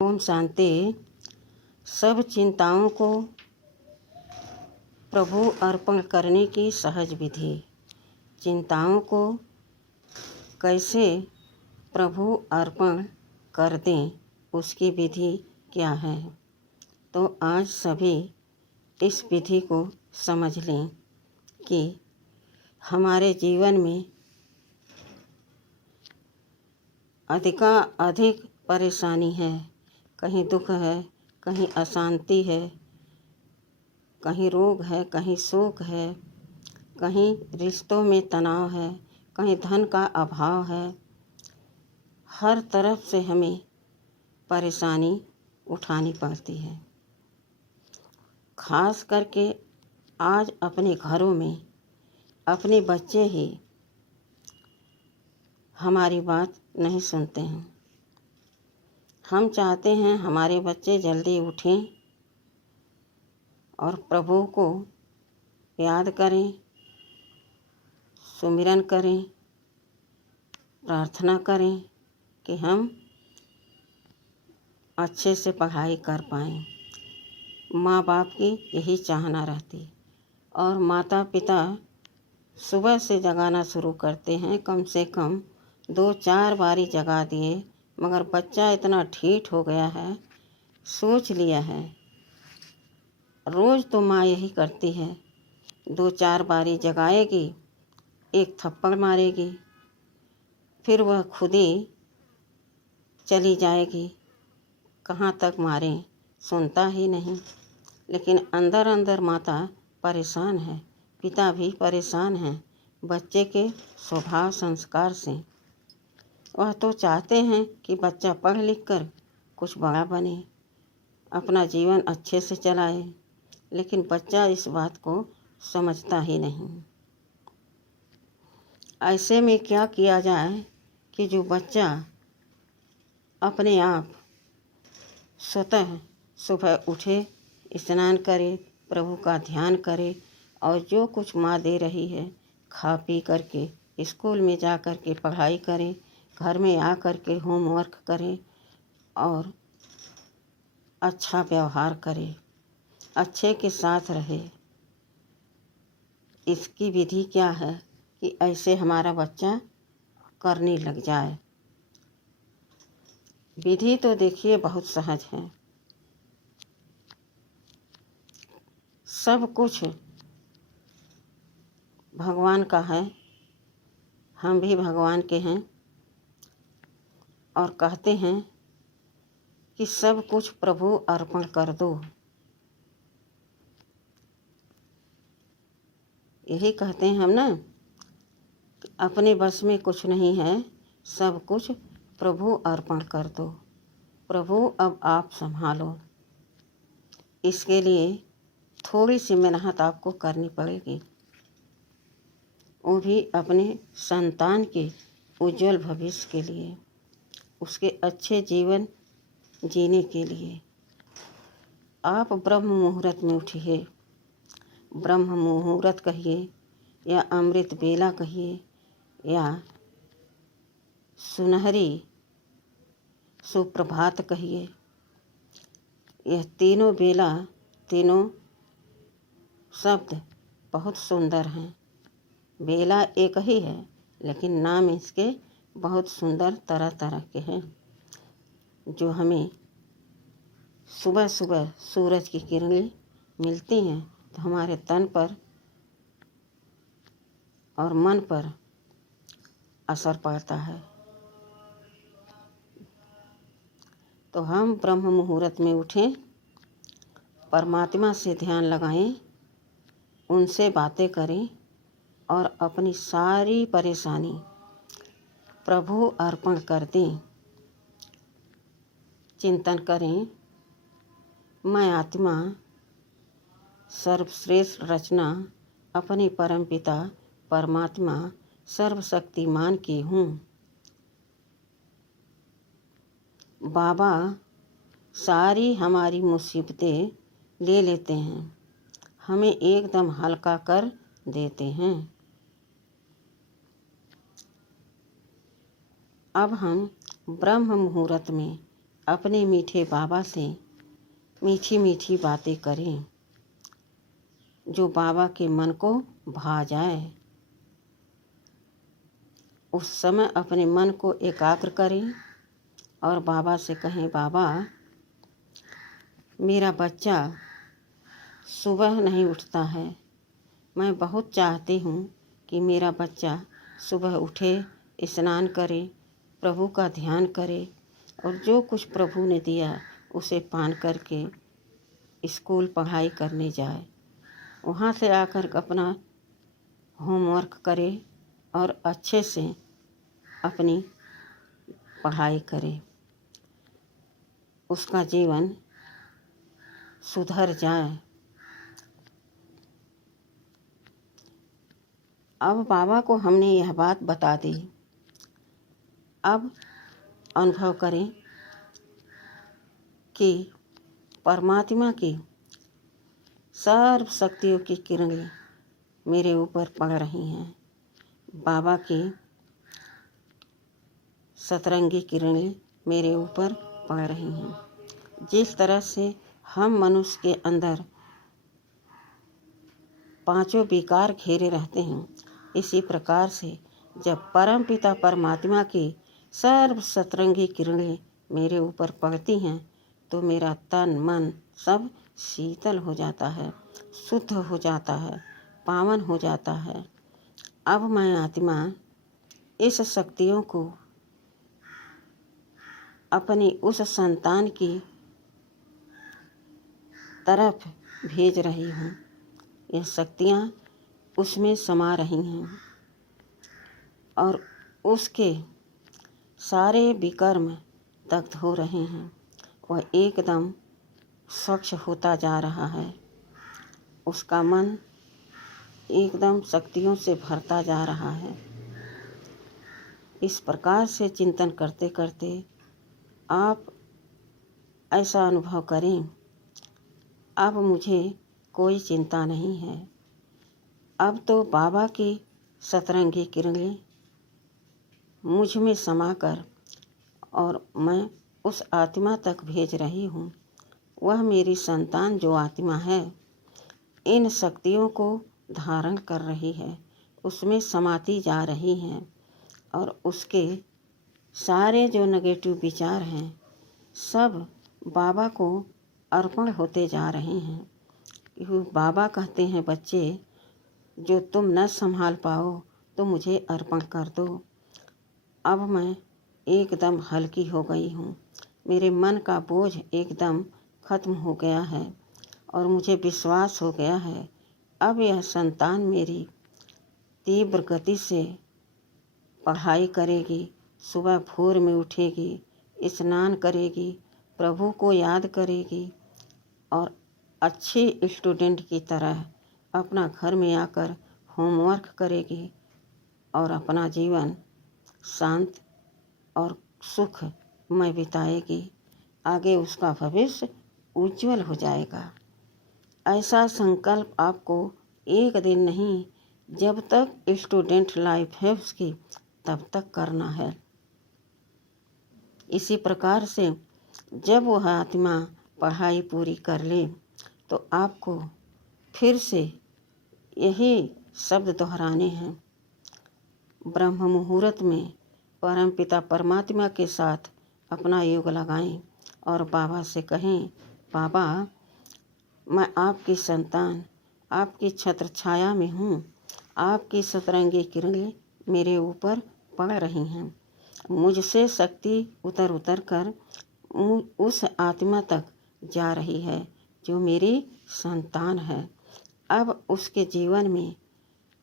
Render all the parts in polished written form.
ओम शांति। सब चिंताओं को प्रभु अर्पण करने की सहज विधि। चिंताओं को कैसे प्रभु अर्पण कर दें, उसकी विधि क्या है। तो आज सभी इस विधि को समझ लें कि हमारे जीवन में अधिक परेशानी है। कहीं दुख है, कहीं अशांति है, कहीं रोग है, कहीं शोक है, कहीं रिश्तों में तनाव है, कहीं धन का अभाव है। हर तरफ से हमें परेशानी उठानी पड़ती है। खास करके आज अपने घरों में अपने बच्चे ही हमारी बात नहीं सुनते हैं। हम चाहते हैं हमारे बच्चे जल्दी उठें और प्रभु को याद करें, सुमिरन करें, प्रार्थना करें कि हम अच्छे से पढ़ाई कर पाएँ। माँ बाप की यही चाहना रहती और माता पिता सुबह से जगाना शुरू करते हैं। कम से कम 2-4 बारी जगा दिए, मगर बच्चा इतना ठीठ हो गया है, सोच लिया है। रोज़ तो माँ यही करती है, 2-4 बारी जगाएगी, एक थप्पड़ मारेगी, फिर वह खुद ही चली जाएगी। कहाँ तक मारें, सुनता ही नहीं। लेकिन अंदर अंदर माता परेशान है, पिता भी परेशान हैं बच्चे के स्वभाव संस्कार से। वह तो चाहते हैं कि बच्चा पढ़ लिख कर कुछ बड़ा बने, अपना जीवन अच्छे से चलाए, लेकिन बच्चा इस बात को समझता ही नहीं। ऐसे में क्या किया जाए कि जो बच्चा अपने आप स्वतः सुबह उठे, स्नान करे, प्रभु का ध्यान करे और जो कुछ माँ दे रही है खा पी करके स्कूल में जा कर के पढ़ाई करें, घर में आ कर के होमवर्क करें और अच्छा व्यवहार करे, अच्छे के साथ रहे। इसकी विधि क्या है कि ऐसे हमारा बच्चा करने लग जाए। विधि तो देखिए बहुत सहज है। सब कुछ भगवान का है, हम भी भगवान के हैं और कहते हैं कि सब कुछ प्रभु अर्पण कर दो। यही कहते हैं हम ना, अपने बस में कुछ नहीं है, सब कुछ प्रभु अर्पण कर दो। प्रभु अब आप संभालो। इसके लिए थोड़ी सी मेहनत आपको करनी पड़ेगी, वो भी अपने संतान के उज्जवल भविष्य के लिए, उसके अच्छे जीवन जीने के लिए। आप ब्रह्म मुहूर्त में उठिए। ब्रह्म मुहूर्त कहिए या अमृत बेला कहिए या सुनहरी सुप्रभात कहिए, यह तीनों बेला, तीनों शब्द बहुत सुंदर हैं। बेला एक ही है, लेकिन नाम इसके बहुत सुंदर तरह तरह के हैं, जो हमें सुबह सुबह सूरज की किरणें मिलती हैं तो हमारे तन पर और मन पर असर पड़ता है। तो हम ब्रह्म मुहूर्त में उठें, परमात्मा से ध्यान लगाएं, उनसे बातें करें और अपनी सारी परेशानी प्रभु अर्पण कर दें। चिंतन करें, मैं आत्मा सर्वश्रेष्ठ रचना अपने परमपिता परमात्मा सर्वशक्तिमान की हूँ। बाबा सारी हमारी मुसीबतें ले लेते हैं, हमें एकदम हल्का कर देते हैं। अब हम ब्रह्म मुहूर्त में अपने मीठे बाबा से मीठी मीठी बातें करें जो बाबा के मन को भा जाए। उस समय अपने मन को एकाग्र करें और बाबा से कहें, बाबा मेरा बच्चा सुबह नहीं उठता है। मैं बहुत चाहती हूँ कि मेरा बच्चा सुबह उठे, स्नान करे, प्रभु का ध्यान करे और जो कुछ प्रभु ने दिया उसे पान करके स्कूल पढ़ाई करने जाए। वहाँ से आकर अपना होमवर्क करे और अच्छे से अपनी पढ़ाई करे, उसका जीवन सुधर जाए। अब बाबा को हमने यह बात बता दी। अब अनुभव करें कि परमात्मा की सर्व शक्तियों की किरणें मेरे ऊपर पड़ रही हैं। बाबा की सतरंगी किरणें मेरे ऊपर पड़ रही हैं। जिस तरह से हम मनुष्य के अंदर पांचों विकार घेरे रहते हैं, इसी प्रकार से जब परम पिता परमात्मा की सर्व सतरंगी किरणें मेरे ऊपर पड़ती हैं तो मेरा तन मन सब शीतल हो जाता है, शुद्ध हो जाता है, पावन हो जाता है। अब मैं आत्मा इस शक्तियों को अपनी उस संतान की तरफ भेज रही हूँ। यह शक्तियाँ उसमें समा रही हैं और उसके सारे विकर्म दग्ध हो रहे हैं। वह एकदम स्वच्छ होता जा रहा है। उसका मन एकदम शक्तियों से भरता जा रहा है। इस प्रकार से चिंतन करते करते आप ऐसा अनुभव करें, अब मुझे कोई चिंता नहीं है। अब तो बाबा की सतरंगी किरणें मुझ में समाकर और मैं उस आत्मा तक भेज रही हूँ। वह मेरी संतान जो आत्मा है इन शक्तियों को धारण कर रही है, उसमें समाती जा रही हैं और उसके सारे जो नेगेटिव विचार हैं सब बाबा को अर्पण होते जा रहे हैं। क्योंकि बाबा कहते हैं, बच्चे जो तुम न संभाल पाओ तो मुझे अर्पण कर दो। अब मैं एकदम हल्की हो गई हूँ। मेरे मन का बोझ एकदम खत्म हो गया है और मुझे विश्वास हो गया है अब यह संतान मेरी तीव्र गति से पढ़ाई करेगी, सुबह भोर में उठेगी, स्नान करेगी, प्रभु को याद करेगी और अच्छी स्टूडेंट की तरह अपना घर में आकर होमवर्क करेगी और अपना जीवन शांत और सुख में बिताएगी। आगे उसका भविष्य उज्जवल हो जाएगा। ऐसा संकल्प आपको एक दिन नहीं, जब तक स्टूडेंट लाइफ है उसकी तब तक करना है। इसी प्रकार से जब वह आत्मा पढ़ाई पूरी कर ले तो आपको फिर से यही शब्द दोहराने हैं। ब्रह्म मुहूर्त में परमपिता परमात्मा के साथ अपना योग लगाएं और बाबा से कहें, बाबा मैं आपकी संतान आपकी छत्र छाया में हूँ। आपकी सतरंगी किरणें मेरे ऊपर पड़ रही हैं। मुझसे शक्ति उतर उतर कर उस आत्मा तक जा रही है जो मेरी संतान है। अब उसके जीवन में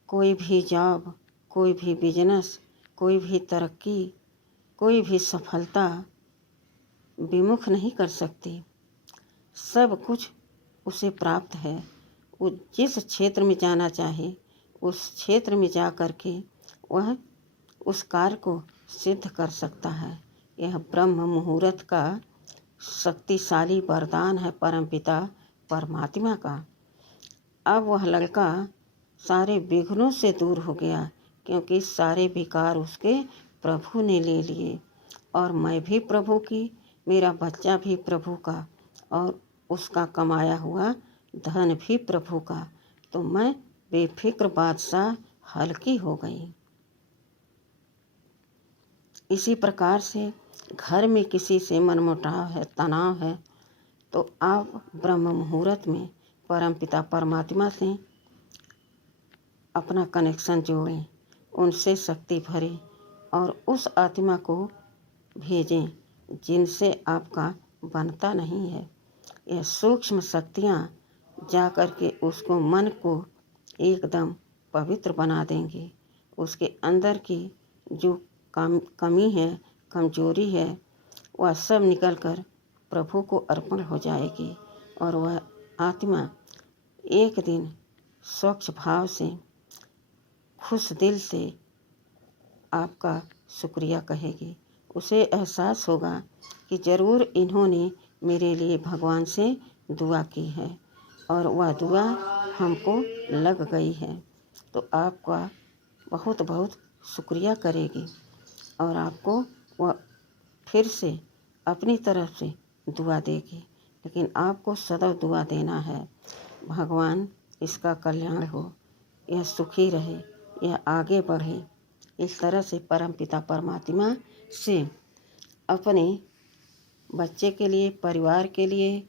कोई भी जॉब, कोई भी बिजनेस, कोई भी तरक्की, कोई भी सफलता विमुख नहीं कर सकती। सब कुछ उसे प्राप्त है। वो जिस क्षेत्र में जाना चाहे उस क्षेत्र में जा कर के वह उस कार्य को सिद्ध कर सकता है। यह ब्रह्म मुहूर्त का शक्तिशाली वरदान है परमपिता परमात्मा का। अब वह लड़का सारे विघ्नों से दूर हो गया क्योंकि सारे विकार उसके प्रभु ने ले लिए और मैं भी प्रभु की मेरा बच्चा भी प्रभु का और उसका कमाया हुआ धन भी प्रभु का। तो मैं बेफिक्र बादशाह हल्की हो गई। इसी प्रकार से घर में किसी से मनमुटाव है, तनाव है, तो आप ब्रह्म मुहूर्त में परमपिता परमात्मा से अपना कनेक्शन जोड़ें, उनसे शक्ति भरें और उस आत्मा को भेजें जिनसे आपका बनता नहीं है। यह सूक्ष्म शक्तियाँ जा कर के उसको मन को एकदम पवित्र बना देंगे। उसके अंदर की जो कमी है, कमजोरी है, वह सब निकल कर प्रभु को अर्पण हो जाएगी और वह आत्मा एक दिन स्वच्छ भाव से, खुश दिल से आपका शुक्रिया कहेगी। उसे एहसास होगा कि ज़रूर इन्होंने मेरे लिए भगवान से दुआ की है और वह दुआ हमको लग गई है। तो आपका बहुत बहुत शुक्रिया करेगी और आपको वह फिर से अपनी तरफ से दुआ देगी। लेकिन आपको सदैव दुआ देना है, भगवान इसका कल्याण हो, यह सुखी रहे, यह आगे बढ़े। इस तरह से परमपिता परमात्मा से अपने बच्चे के लिए, परिवार के लिए,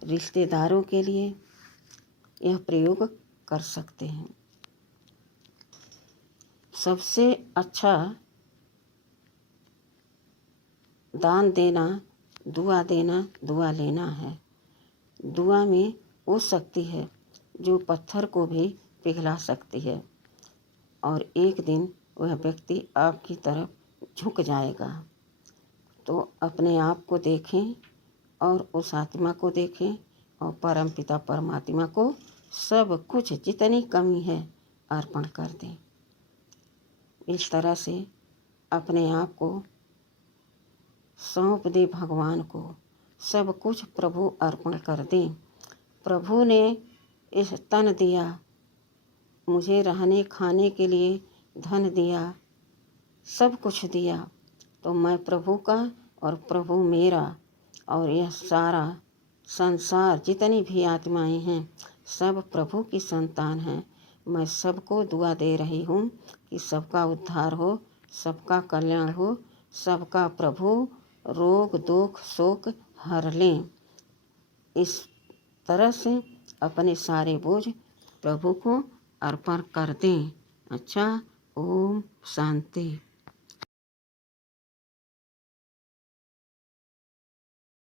रिश्तेदारों के लिए यह प्रयोग कर सकते हैं। सबसे अच्छा दान देना, दुआ लेना है। दुआ में वो शक्ति है जो पत्थर को भी पिघला सकती है और एक दिन वह व्यक्ति आपकी तरफ झुक जाएगा। तो अपने आप को देखें और उस आत्मा को देखें और परमपिता परमात्मा को सब कुछ जितनी कमी है अर्पण कर दें। इस तरह से अपने आप को सौंप दे भगवान को, सब कुछ प्रभु अर्पण कर दें। प्रभु ने इस तन दिया, मुझे रहने खाने के लिए धन दिया, सब कुछ दिया, तो मैं प्रभु का और प्रभु मेरा और यह सारा संसार जितनी भी आत्माएं हैं सब प्रभु की संतान हैं। मैं सबको दुआ दे रही हूँ कि सबका उद्धार हो, सबका कल्याण हो, सबका प्रभु रोग दुख शोक हर लें। इस तरह से अपने सारे बोझ प्रभु को अर्पण कर दें। अच्छा, ओम शांति।